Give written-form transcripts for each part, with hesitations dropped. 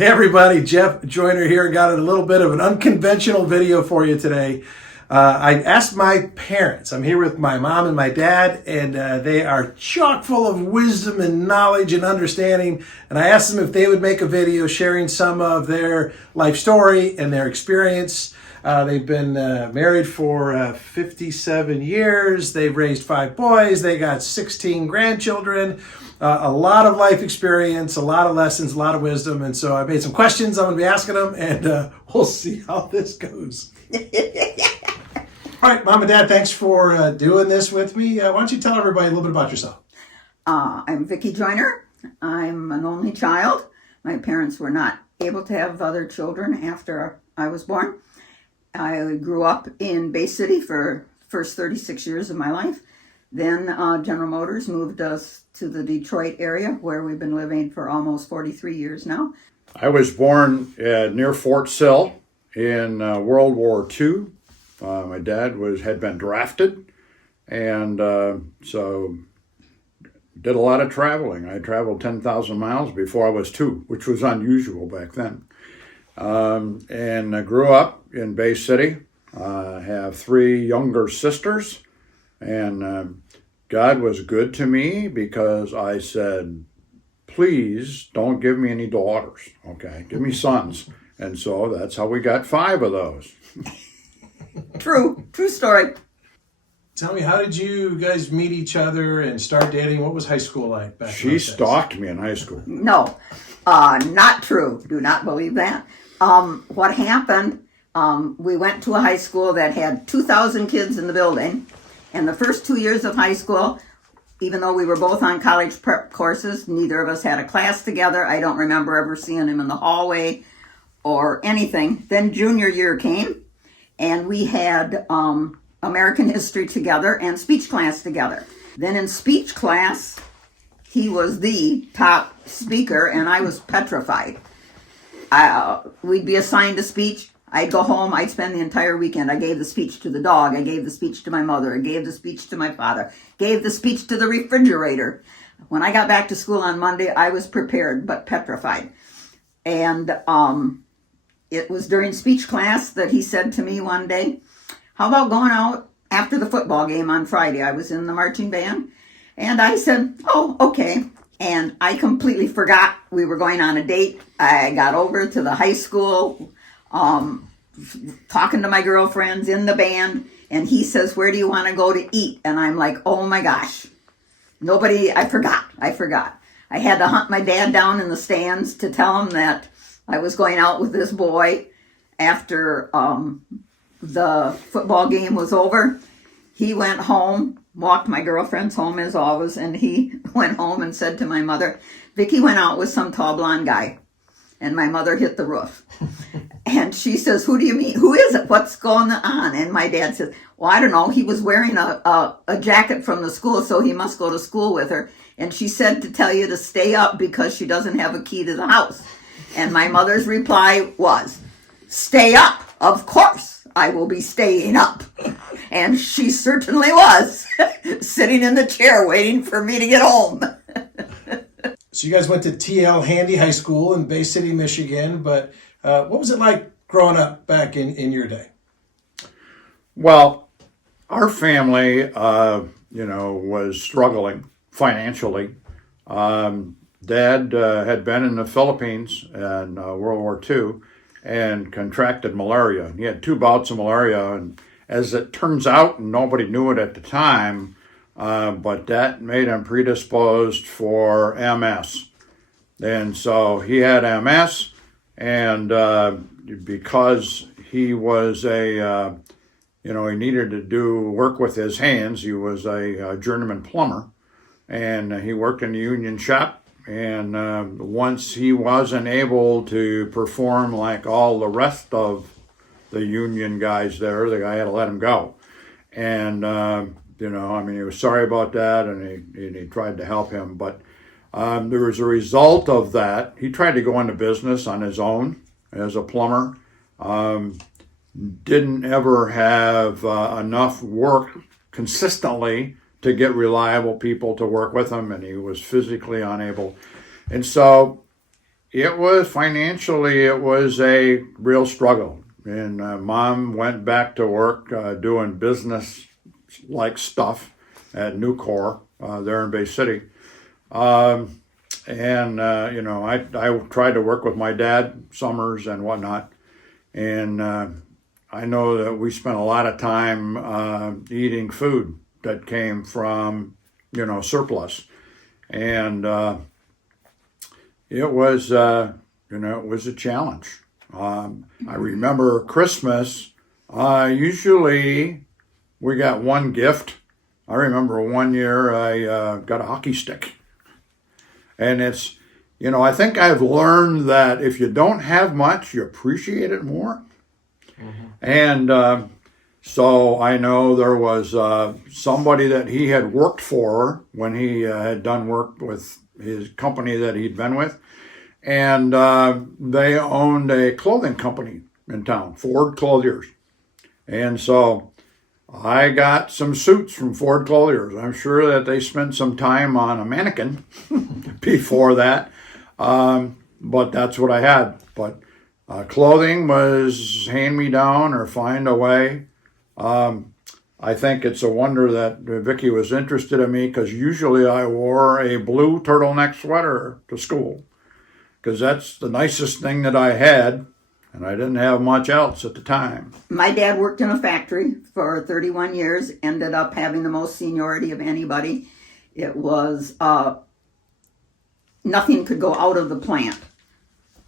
Hey everybody, Jeff Joyner here. Got a little bit of an unconventional video for you today. I asked my parents, I'm here with my mom and my dad, and they are chock full of wisdom and knowledge and understanding. And I asked them if they would make a video sharing some of their life story and their experience. They've been married for 57 years. They've raised 5 boys. They got 16 grandchildren. A lot of life experience, a lot of lessons, a lot of wisdom. And so I made some questions I'm going to be asking them, and we'll see how this goes. All right, Mom and Dad, thanks for doing this with me. Why don't you tell everybody a little bit about yourself? I'm Vicki Joyner. I'm an only child. My parents were not able to have other children after I was born. I grew up in Bay City for the first 36 years of my life. Then General Motors moved us to the Detroit area, where we've been living for almost 43 years now. I was born near Fort Sill in World War II. My dad had been drafted, and so did a lot of traveling. I traveled 10,000 miles before I was 2, which was unusual back then. And I grew up in Bay City. I have 3 younger sisters, and God was good to me because I said, please don't give me any daughters, okay? Give me sons. And so that's how we got 5 of those. True story. Tell me, how did you guys meet each other and start dating? What was high school like back then? She stalked me in high school. No, not true. Do not believe that. What happened, we went to a high school that had 2,000 kids in the building. And the first 2 years of high school, even though we were both on college prep courses, neither of us had a class together. I don't remember ever seeing him in the hallway or anything. Then junior year came, and we had American history together and speech class together. Then in speech class, he was the top speaker, and I was petrified. We'd be assigned a speech. I'd go home, I'd spend the entire weekend. I gave the speech to the dog, I gave the speech to my mother, I gave the speech to my father, gave the speech to the refrigerator. When I got back to school on Monday, I was prepared but petrified. And it was during speech class that he said to me one day, how about going out after the football game on Friday? I was in the marching band. And I said, oh, okay. And I completely forgot we were going on a date. I got over to the high school, talking to my girlfriends in the band, and he says, where do you want to go to eat? And I'm like, oh my gosh, I forgot. I had to hunt my dad down in the stands to tell him that I was going out with this boy after the football game was over. He went home, walked my girlfriends home as always, and he went home and said to my mother, Vicki went out with some tall blonde guy. And my mother hit the roof. And she says, who do you mean? Who is it? What's going on? And my dad says, well, I don't know. He was wearing a jacket from the school, so he must go to school with her. And she said to tell you to stay up because she doesn't have a key to the house. And my mother's reply was, stay up. Of course, I will be staying up. And she certainly was, sitting in the chair waiting for me to get home. So you guys went to T.L. Handy High School in Bay City, Michigan, but what was it like growing up back in your day? Well, our family, was struggling financially. Dad had been in the Philippines in World War II and contracted malaria. He had 2 bouts of malaria, and as it turns out, nobody knew it at the time, but that made him predisposed for MS. And so he had MS, and because he was he needed to do work with his hands, he was a journeyman plumber, and he worked in the union shop. And once he wasn't able to perform like all the rest of the union guys there, the guy had to let him go. And he was sorry about that, and he tried to help him. But there was a result of that. He tried to go into business on his own as a plumber. Didn't ever have enough work consistently to get reliable people to work with him, and he was physically unable. And so it was financially, it was a real struggle. And Mom went back to work doing business like stuff at Nucor there in Bay City. I tried to work with my dad summers and whatnot. And I know that we spent a lot of time eating food that came from, surplus. And it was, it was a challenge. I remember Christmas, usually we got one gift. I remember one year I got a hockey stick. And it's, I think I've learned that if you don't have much, you appreciate it more. Mm-hmm. And so I know there was somebody that he had worked for when he had done work with his company that he'd been with. And they owned a clothing company in town, Ford Clothiers. And so I got some suits from Ford Clothiers. I'm sure that they spent some time on a mannequin before that, but that's what I had. But clothing was hand me down or find a way. I think it's a wonder that Vicki was interested in me, because usually I wore a blue turtleneck sweater to school, because that's the nicest thing that I had. And I didn't have much else at the time. My dad worked in a factory for 31 years, ended up having the most seniority of anybody. It was, nothing could go out of the plant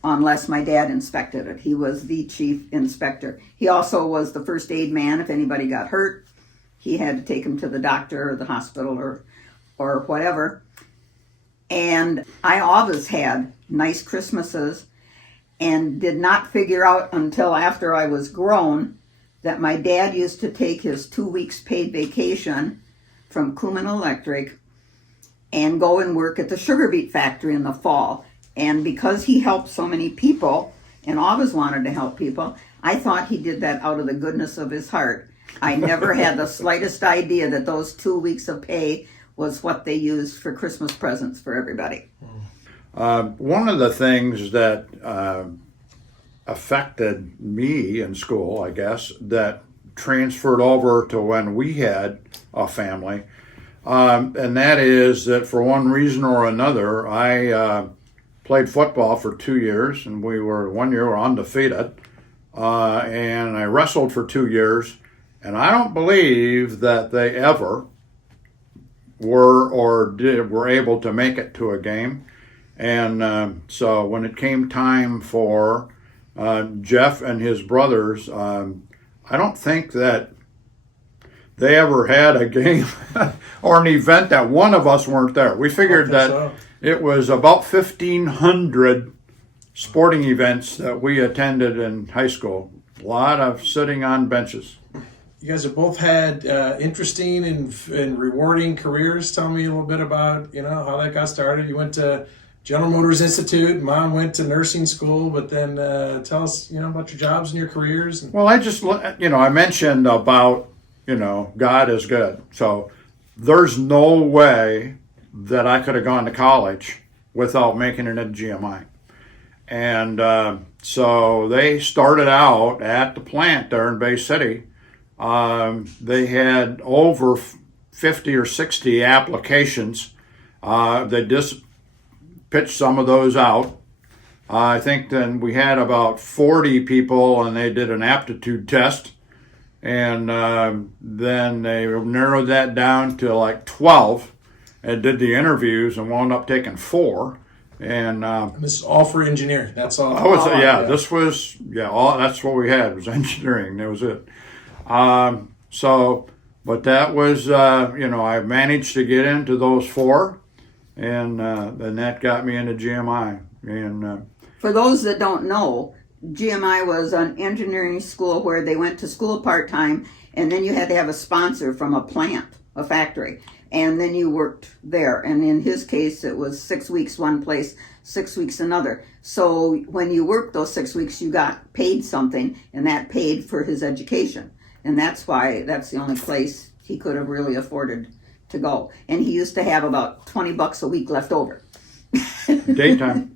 unless my dad inspected it. He was the chief inspector. He also was the first aid man. If anybody got hurt, he had to take him to the doctor or the hospital or whatever. And I always had nice Christmases, and did not figure out until after I was grown that my dad used to take his 2 weeks paid vacation from Kuhlman Electric and go and work at the sugar beet factory in the fall. And because he helped so many people and always wanted to help people, I thought he did that out of the goodness of his heart. I never had the slightest idea that those 2 weeks of pay was what they used for Christmas presents for everybody. One of the things that affected me in school, I guess, that transferred over to when we had a family, and that is that for one reason or another, I played football for 2 years, and we were undefeated, and I wrestled for 2 years, and I don't believe that they ever were able to make it to a game. And so when it came time for Jeff and his brothers, I don't think that they ever had a game or an event that one of us weren't there. We figured that it was about 1,500 sporting events that we attended in high school. A lot of sitting on benches. You guys have both had interesting and rewarding careers. Tell me a little bit about, how that got started. You went to General Motors Institute. Mom went to nursing school, but then tell us, about your jobs and your careers. Well, I just, I mentioned about, God is good. So there's no way that I could have gone to college without making it at GMI. And so they started out at the plant there in Bay City. They had over 50 or 60 applications. They just pitched some of those out. I think then we had about 40 people, and they did an aptitude test. And then they narrowed that down to like 12 and did the interviews and wound up taking 4. And this is all for engineering. That's all. This was that's what we had was engineering. That was it. But that was I managed to get into those 4, and then that got me into GMI. And for those that don't know, GMI was an engineering school where they went to school part-time, and then you had to have a sponsor from a plant, a factory, and then you worked there. And in his case, it was 6 weeks one place, 6 weeks another. So when you worked those 6 weeks, you got paid something, and that paid for his education. And that's why that's the only place he could have really afforded to go. And he used to have about $20 a week left over. Daytime.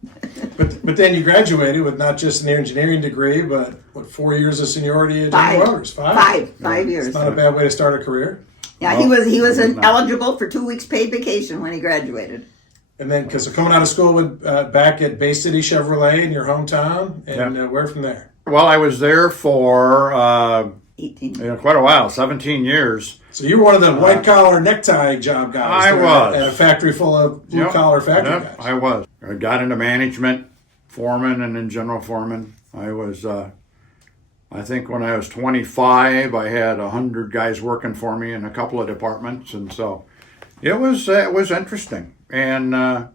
But But then you graduated with not just an engineering degree, but what, 4 years of seniority at General Motors? Five years. It's not a bad way to start a career. Yeah, he was eligible for 2 weeks paid vacation when he graduated. And then, because coming out of school with back at Bay City Chevrolet in your hometown, and where from there? Well, I was there for 18. quite a while, 17 years. So you were one of the white collar necktie job guys. I there was. at a factory full of blue collar factory guys. I was. I got into management, foreman, and then general foreman. I was. I think when I was 25, I had 100 guys working for me in a couple of departments, and so it was interesting. And I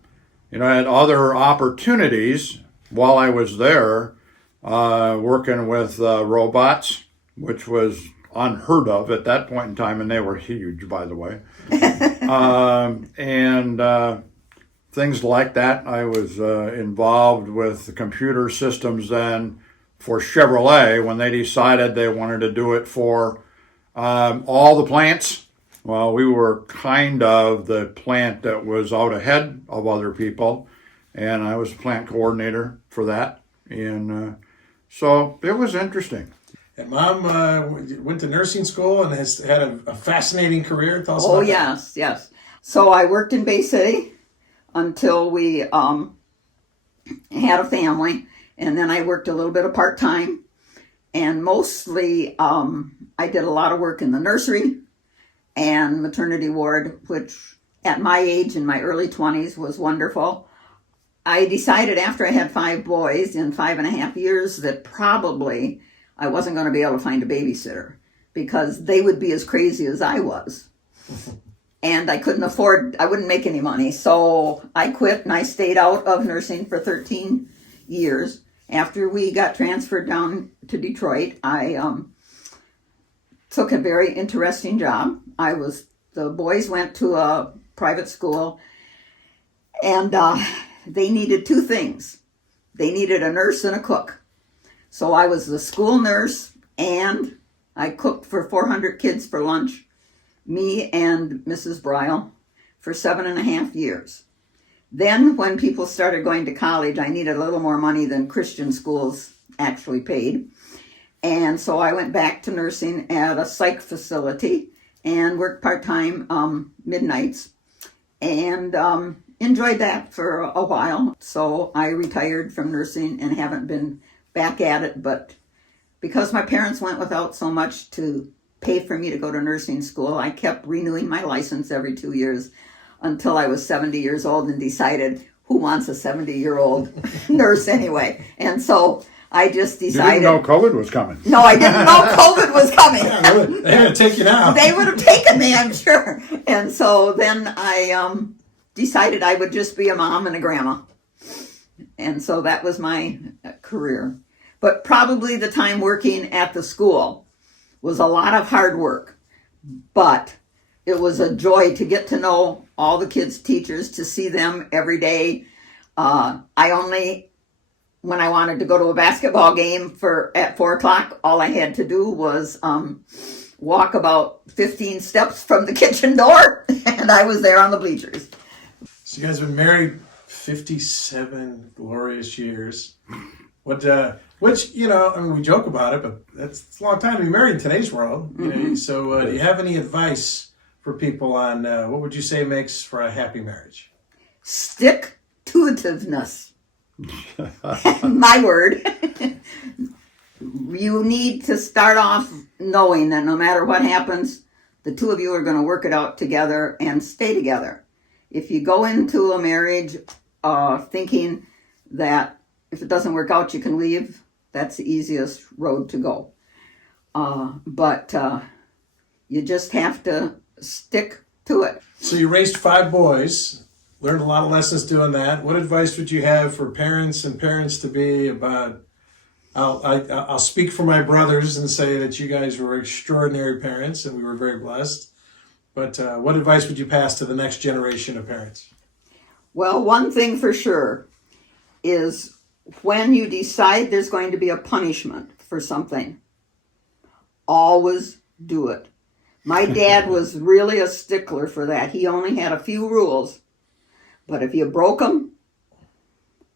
had other opportunities while I was there, working with robots, which was unheard of at that point in time, and they were huge, by the way. And things like that. I was involved with the computer systems then for Chevrolet when they decided they wanted to do it for all the plants. Well, we were kind of the plant that was out ahead of other people, and I was the plant coordinator for that. And so it was interesting. And Mom went to nursing school and has had a fascinating career. Tell us about that. Yes. So I worked in Bay City until we had a family, and then I worked a little bit of part-time, and mostly I did a lot of work in the nursery and maternity ward, which at my age in my early 20s was wonderful. I decided after I had 5 boys in 5.5 years that probably I wasn't going to be able to find a babysitter because they would be as crazy as I was. And I wouldn't make any money. So I quit and I stayed out of nursing for 13 years. After we got transferred down to Detroit, I took a very interesting job. The boys went to a private school, and they needed 2 things. They needed a nurse and a cook. So I was the school nurse, and I cooked for 400 kids for lunch, me and Mrs. Bryle, for 7.5 years. Then when people started going to college, I needed a little more money than Christian schools actually paid. And so I went back to nursing at a psych facility and worked part-time midnights, and enjoyed that for a while. So I retired from nursing and haven't been back at it, but because my parents went without so much to pay for me to go to nursing school, I kept renewing my license every 2 years until I was 70 years old and decided, who wants a 70-year-old nurse anyway? And so I just decided. You didn't know COVID was coming. No, I didn't know COVID was coming. Yeah, they had to take you now. They would have taken me, I'm sure. And so then I decided I would just be a mom and a grandma. And so that was my career. But probably the time working at the school was a lot of hard work. But it was a joy to get to know all the kids' teachers, to see them every day. When I wanted to go to a basketball game at 4 o'clock, all I had to do was walk about 15 steps from the kitchen door, and I was there on the bleachers. So you guys have been married 57 glorious years. Which, we joke about it, but it's a long time to be married in today's world. Mm-hmm. So do you have any advice for people on what would you say makes for a happy marriage? Stick-to-itiveness. My word. You need to start off knowing that no matter what happens, the 2 of you are going to work it out together and stay together. If you go into a marriage thinking that if it doesn't work out, you can leave, that's the easiest road to go. But you just have to stick to it. So you raised 5 boys, learned a lot of lessons doing that. What advice would you have for parents and parents to be about? I'll speak for my brothers and say that you guys were extraordinary parents and we were very blessed. But what advice would you pass to the next generation of parents? Well, one thing for sure is when you decide there's going to be a punishment for something, always do it. My dad was really a stickler for that. He only had a few rules, but if you broke them,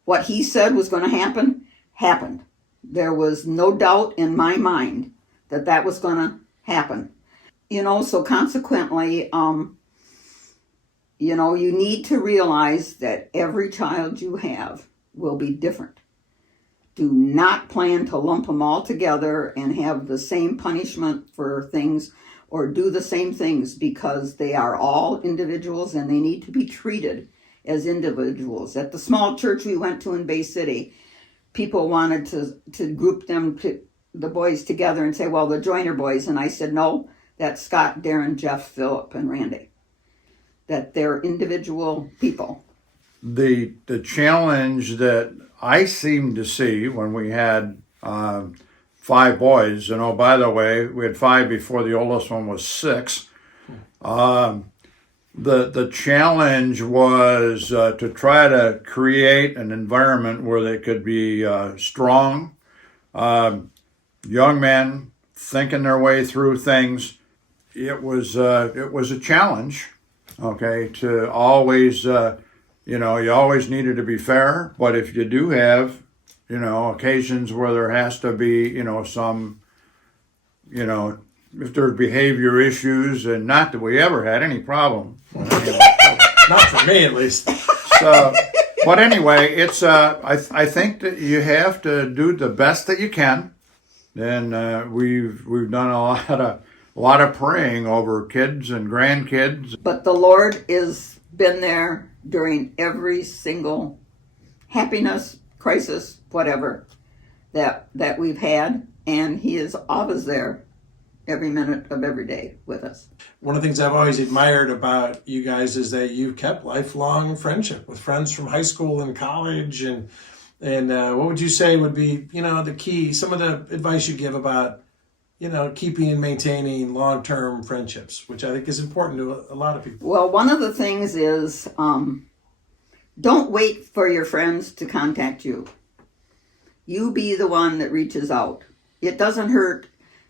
What he said was going to happen, happened. There was no doubt in my mind that that was going to happen. So consequently, you need to realize that every child you have will be different. Do not plan to lump them all together and have the same punishment for things or do the same things, because they are all individuals and they need to be treated as individuals. At the small church we went to in Bay City, people wanted to group the boys together and say, well, the Joiner boys. And I said, no, that's Scott, Darren, Jeff, Philip, and Randy. That they're individual people. The challenge that I seemed to see when we had 5 boys, and oh, by the way, we had 5 before the oldest one was 6. The challenge was to try to create an environment where they could be strong, young men thinking their way through things. It was a challenge. Okay, to always, you always needed to be fair, but if you do have, occasions where there has to be, some, if there's behavior issues, and not that we ever had any problem. Not for me, at least. So, but anyway, it's, I think that you have to do the best that you can, and we've done a lot of praying over kids and grandkids. But the Lord has been there during every single happiness, crisis, whatever that we've had, and He is always there every minute of every day with us. One of the things I've always admired about you guys is that you've kept lifelong friendship with friends from high school and college, and what would you say would be, the key, some of the advice you give about keeping and maintaining long-term friendships, which I think is important to a lot of people? Well, one of the things is don't wait for your friends to contact you. You be the one that reaches out. It doesn't hurt.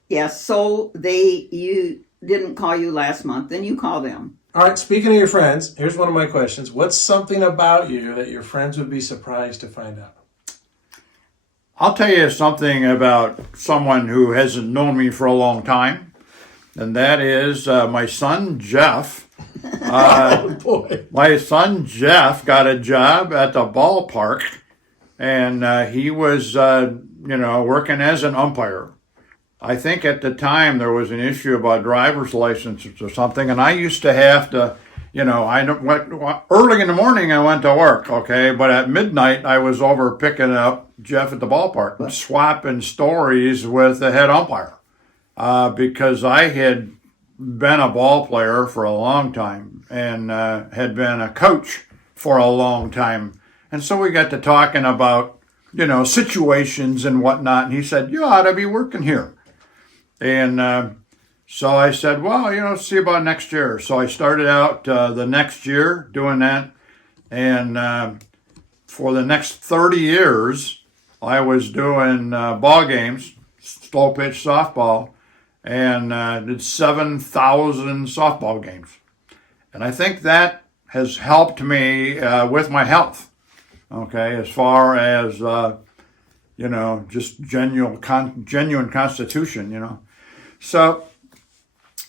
Yes, so you didn't call you last month, then you call them. All right, speaking of your friends, here's one of my questions. What's something about you that your friends would be surprised to find out? I'll tell you something about someone who hasn't known me for a long time, and that is my son, Jeff. Oh, boy. My son, Jeff, got a job at the ballpark, and he was, working as an umpire. I think at the time there was an issue about driver's licenses or something, and I used to have to, early in the morning I went to work, okay, but at midnight I was over picking up Jeff at the ballpark and swapping stories with the head umpire because I had been a ball player for a long time and had been a coach for a long time. And so we got to talking about, situations and whatnot. And he said, you ought to be working here. And so I said, well, see about next year. So I started out the next year doing that. And for the next 30 years, I was doing ball games, slow pitch softball, and did 7,000 softball games. And I think that has helped me with my health, okay, as far as, just genuine constitution, So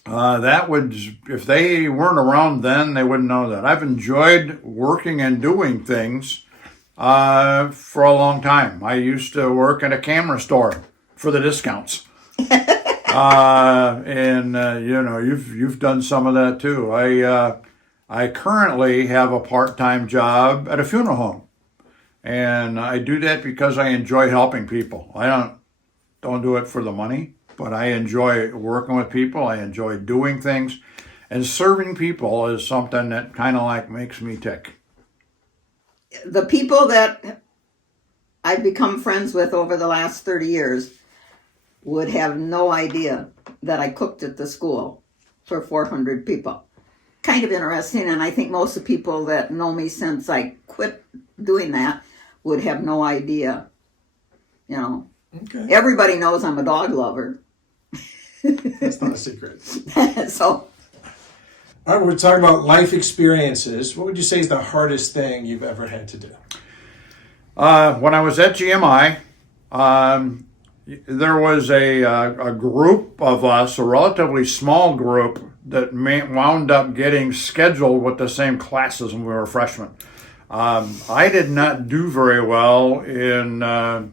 that would, if they weren't around then, they wouldn't know that. I've enjoyed working and doing things for a long time. I used to work at a camera store for the discounts. You've done some of that too. I currently have a part-time job at a funeral home, and I do that because I enjoy helping people. I don't do it for the money, but I enjoy working with people. I enjoy doing things, and serving people is something that kind of like makes me tick. The people that I've become friends with over the last 30 years would have no idea that I cooked at the school for 400 people. Kind of interesting, and I think most of the people that know me since I quit doing that would have no idea. Okay. Everybody knows I'm a dog lover. That's not a secret. So, all right, we're talking about life experiences. What would you say is the hardest thing you've ever had to do? When I was at GMI, there was a group of us, a relatively small group, that wound up getting scheduled with the same classes when we were freshmen. I did not do very well in the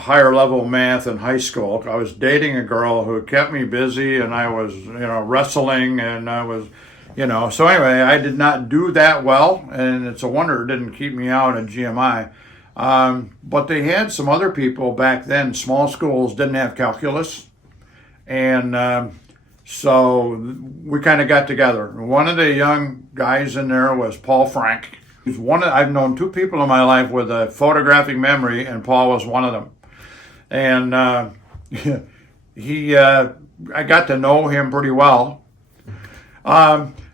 higher level math in high school. I was dating a girl who kept me busy, and I was wrestling, and I was so anyway, I did not do that well, and it's a wonder it didn't keep me out at GMI. But they had some other people back then. Small schools didn't have calculus, and so we kind of got together. One of the young guys in there was Paul Frank. He's I've known two people in my life with a photographic memory, and Paul was one of them. And I got to know him pretty well.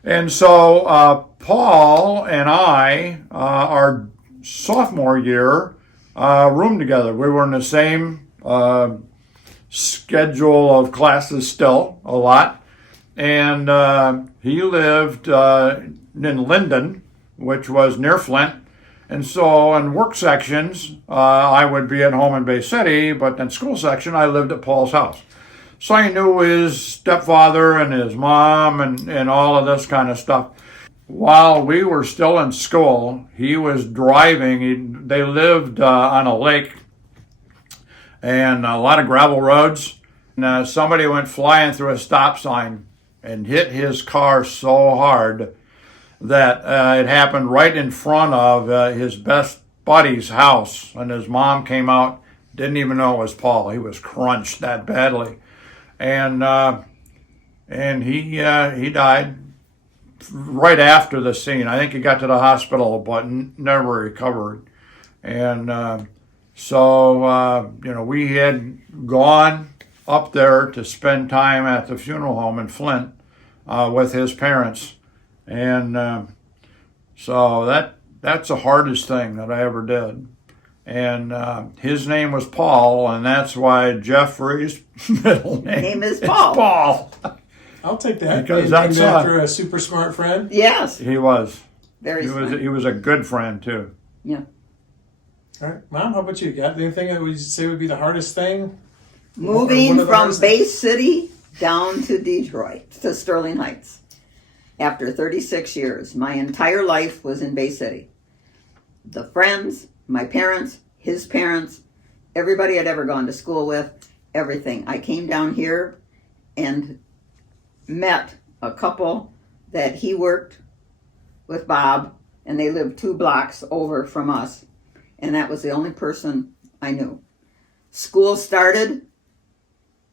And so Paul and I, our sophomore year, roomed together. We were in the same schedule of classes still, a lot. And he lived in Linden, which was near Flint. And so in work sections, I would be at home in Bay City, but in school section, I lived at Paul's house. So I knew his stepfather and his mom and all of this kind of stuff. While we were still in school, he was driving. They lived on a lake and a lot of gravel roads. And somebody went flying through a stop sign and hit his car so hard that it happened right in front of his best buddy's house. And his mom came out, didn't even know it was Paul. He was crunched that badly. And he died right after the scene. I think he got to the hospital, but never recovered. And so we had gone up there to spend time at the funeral home in Flint with his parents. And so that's the hardest thing that I ever did. And his name was Paul, and that's why Jeffrey's middle name is Paul. Paul. I'll take that. Because named that's after a super smart friend. Yes. He was. Very smart. He was a good friend too. Yeah. All right, Mom, how about you? Got anything that would say would be the hardest thing? Moving from hardest Bay City down to Detroit, to Sterling Heights. After 36 years, my entire life was in Bay City. The friends, my parents, his parents, everybody I'd ever gone to school with, everything. I came down here and met a couple that he worked with Bob, and they lived 2 blocks over from us. And that was the only person I knew. School started.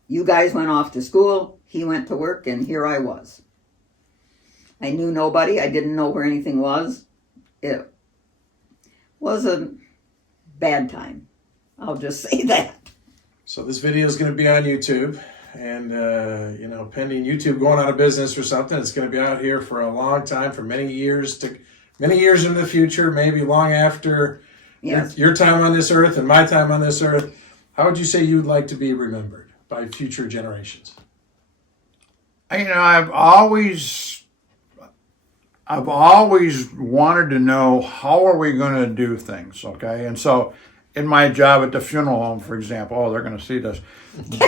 You guys went off to school. He went to work, and here I was. I knew nobody. I didn't know where anything was. It was a bad time. I'll just say that. So this video is going to be on YouTube, and pending YouTube going out of business or something, it's going to be out here for a long time, for many years into the future, maybe long after Yes. your time on this earth and my time on this earth. How would you say you'd like to be remembered by future generations? I've always wanted to know, how are we going to do things, okay? And so in my job at the funeral home, for example, they're going to see this,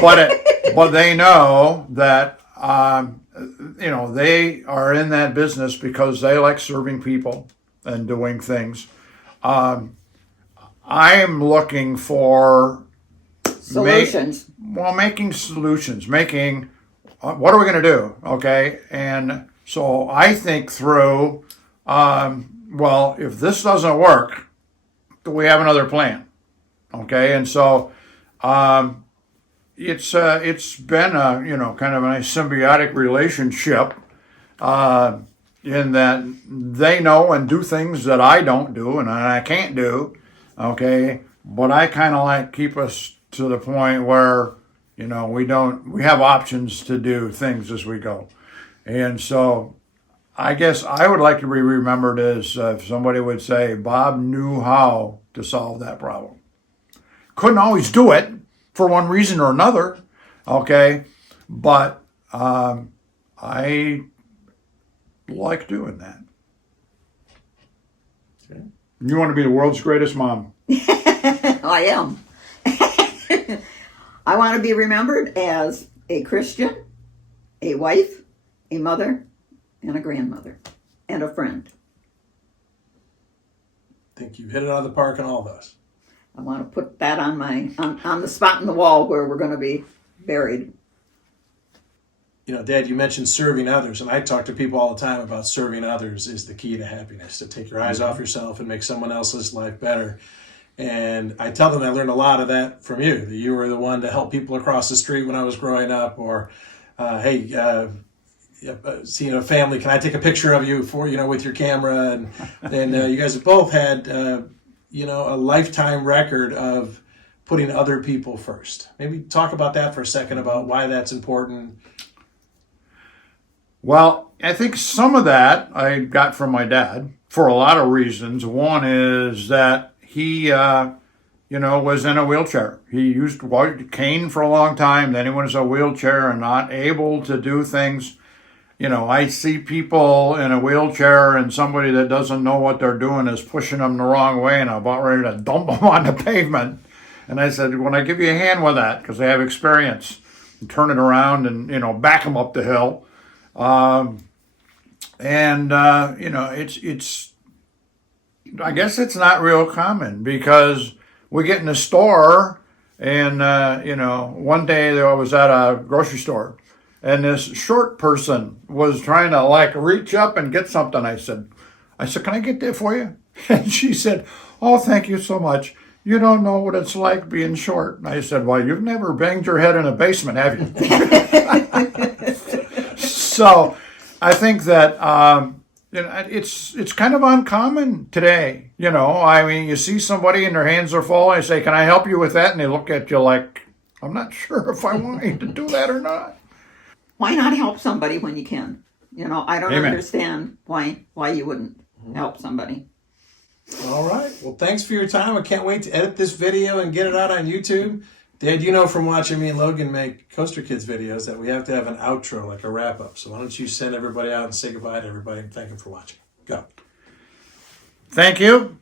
but they know that they are in that business because they like serving people and doing things. I am looking for Solutions. making solutions, what are we going to do, okay? And so I think through, if this doesn't work, do we have another plan, okay? And so it's been a kind of a nice symbiotic relationship in that they know and do things that I don't do and I can't do, okay? But I kind of like keep us to the point where we have options to do things as we go. And so I guess I would like to be remembered as if somebody would say, Bob knew how to solve that problem. Couldn't always do it for one reason or another, okay? But I like doing that. Okay. You want to be the world's greatest mom. I am. I want to be remembered as a Christian, a wife, a mother, and a grandmother, and a friend. I think you hit it out of the park in all those. I want to put that on my on the spot in the wall where we're going to be buried. You know, Dad, you mentioned serving others, and I talk to people all the time about serving others is the key to happiness, to take your eyes off yourself and make someone else's life better. And I tell them I learned a lot of that from you, that you were the one to help people across the street when I was growing up, or, hey, seeing a family, can I take a picture of you for, with your camera? And you guys have both had, a lifetime record of putting other people first. Maybe talk about that for a second, about why that's important. Well, I think some of that I got from my dad for a lot of reasons. One is that he, was in a wheelchair. He used cane for a long time. Then he was in a wheelchair and not able to do things. I see people in a wheelchair and somebody that doesn't know what they're doing is pushing them the wrong way, and I'm about ready to dump them on the pavement. And I said, when I give you a hand with that, because I have experience, and turn it around and, back them up the hill. It's I guess it's not real common, because we get in the store and, one day I was at a grocery store and this short person was trying to reach up and get something. I said, can I get that for you? And she said, oh, thank you so much. You don't know what it's like being short. And I said, well, you've never banged your head in a basement, have you? So I think that, it's kind of uncommon today. You see somebody and their hands are full, and I say, can I help you with that? And they look at you like, I'm not sure if I want you to do that or not. Why not help somebody when you can? I don't Amen. understand why you wouldn't help somebody. All right. Well, thanks for your time. I can't wait to edit this video and get it out on YouTube. Dad, from watching me and Logan make Coaster Kids videos that we have to have an outro, like a wrap-up. So why don't you send everybody out and say goodbye to everybody and thank them for watching. Go. Thank you.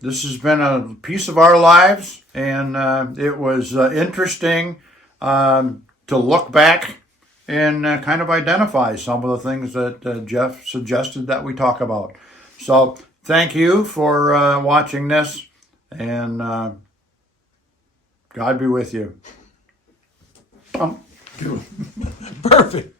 This has been a piece of our lives, and it was interesting to look back and kind of identify some of the things that Jeff suggested that we talk about. So thank you for watching this, and God be with you. Perfect.